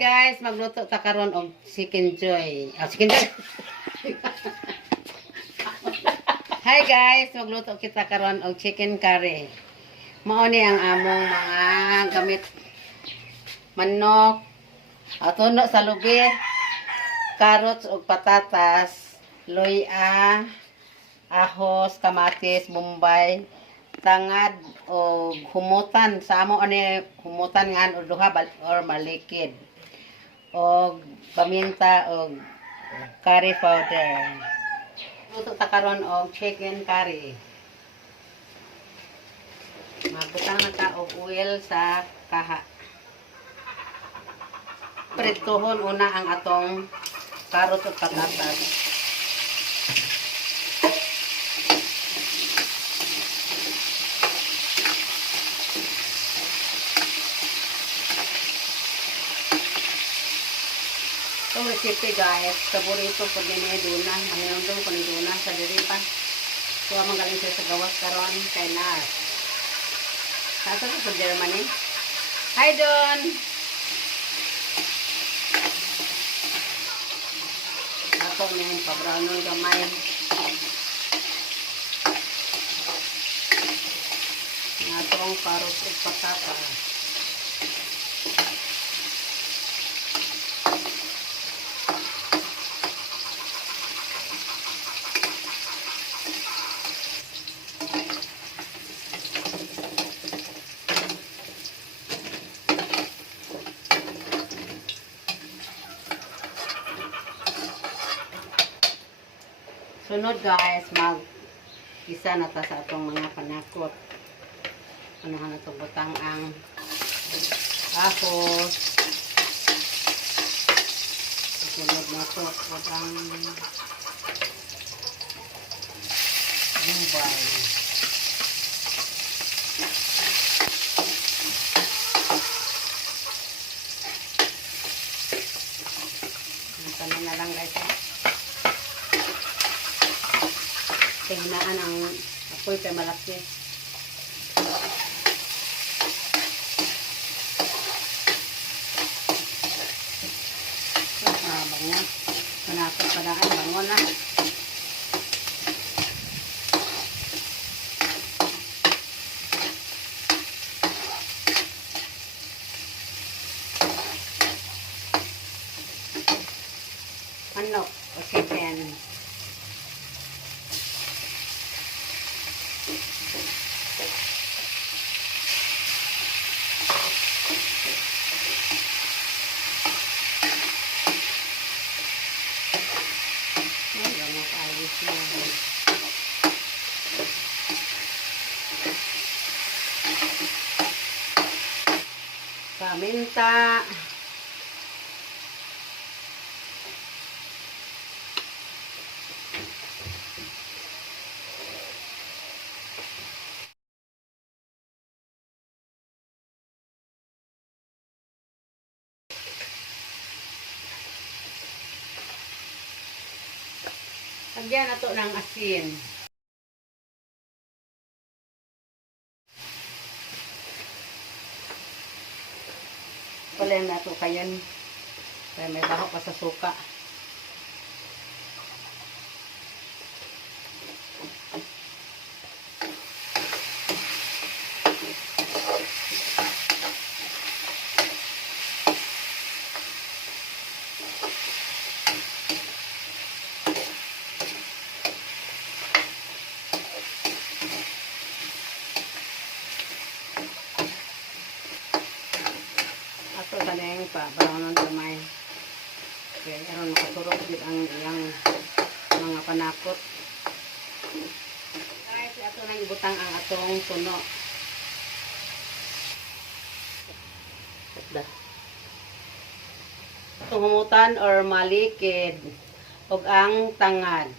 Guys, magluto ta karon og chicken joy. Chicken joy. Hi guys, magluto kita karon og chicken curry. Mao ni ang among mga gamit. Manok, atuno sa lubi, carrots ug patatas, luya, ahos, kamatis, bombay, tangad o humutan. Sa amo ani humutan ngan o duha or malikid. Og paminta og curry powder. Luto ta karon og chicken curry. Magbutang na ka og oil sa kaha. Prituhon una ang atong carrot at patatas. Itong recipe guys, paborito ko din ni Duna. Manginundong ko ni Duna sa diripa. Kuha magaling siya sa gawas karon kay Nas. Sasa ko sa Germany. Hi Don! Ako ngayon, pa-brownon gamay. Natong carrot at patatas. Sunod guys, mag-isa na ta sa atong mga panakot. Anuhan na itong butang ang ahos. Sunod na ito, butang bombay. Tanan na lang guys. Hinaan ang apoy kay malaki. Bangon. Manakot pa daan. Bangon na. Manok o chicken. Paminta. Lagyan na ito ng asin. Palayan na ito kayan. Kaya may baho pa sa suka. Ato kaneng pa, brownon gamay. Kaya aron makaturok din ang ilang mga panakot. Guys, ato nang ibutang ang atong tuno. Humutan or malikid ug ang tangad.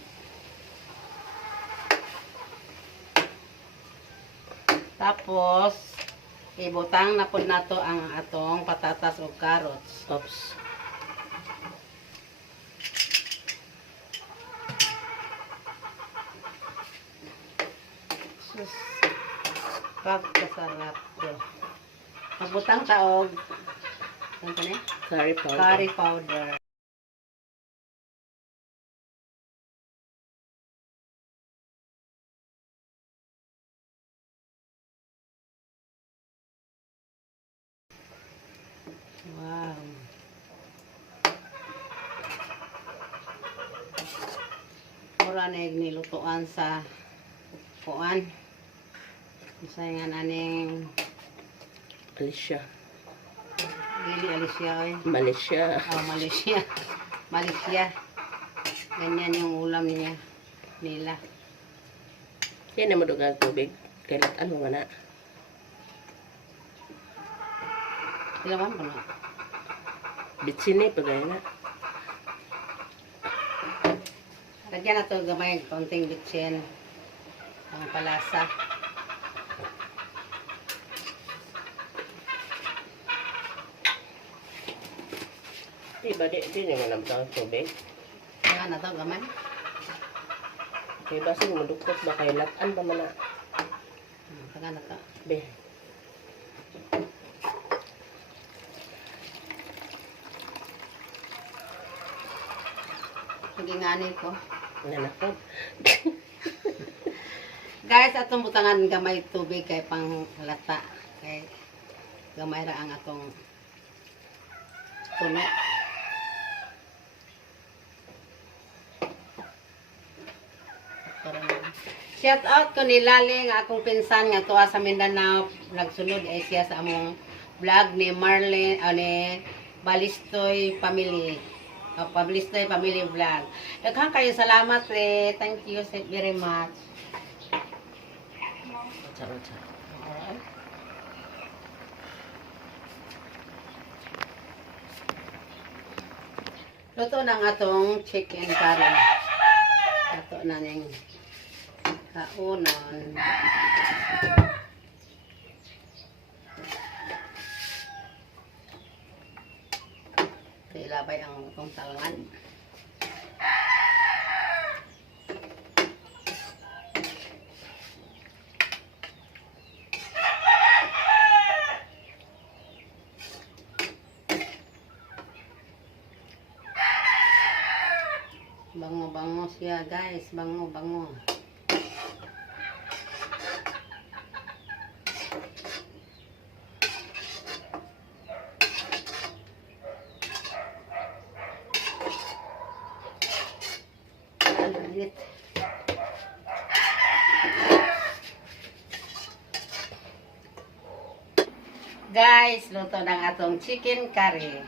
Tapos ibutang na pod nato ang atong patatas o carrots. Oops. Sus. Pagkasarap ko. Magbutang taog Ano to ni? Curry powder. Curry powder. Wow. Mura na yung nilutuan sa kuan. Sayangan aning Alicia. Lili Alicia oy. Malaysia. Oh, Malaysia. Malaysia. Ganyan yung ulam niya. Nila. Yan na madugang tubig. Kailat ano nga na. Ilawan ko na. Bitsini pa gaya na. Lagyan na ito gamay. Konting bitsin. Ang palasa. Diba, di naman namtang tubig. Kaya na ito gamay. Diba, sige madukot ba kailatan pa man na. Kaya na ito. Be. Naginganin ko. Nanakot. Guys, atong butangan gamay tubig kay pang lata. Kay gamay ra ang atong tuno. Shout out ko ni Laling, akong pinsan nga tuwa sa Mindanao. Nagsunod ay siya sa among vlog ni Marlene, ni Balistoy Family. Balistoy Family Vlog. Daghang kayo salamat eh. Thank you very much. Charot. Alright. Luto ng atong chicken curry. Luto na ng kaunon. Ilabay ang itong talangan. Bango-bango siya guys. Bango-bango. Init. Guys, luto ng atong chicken curry.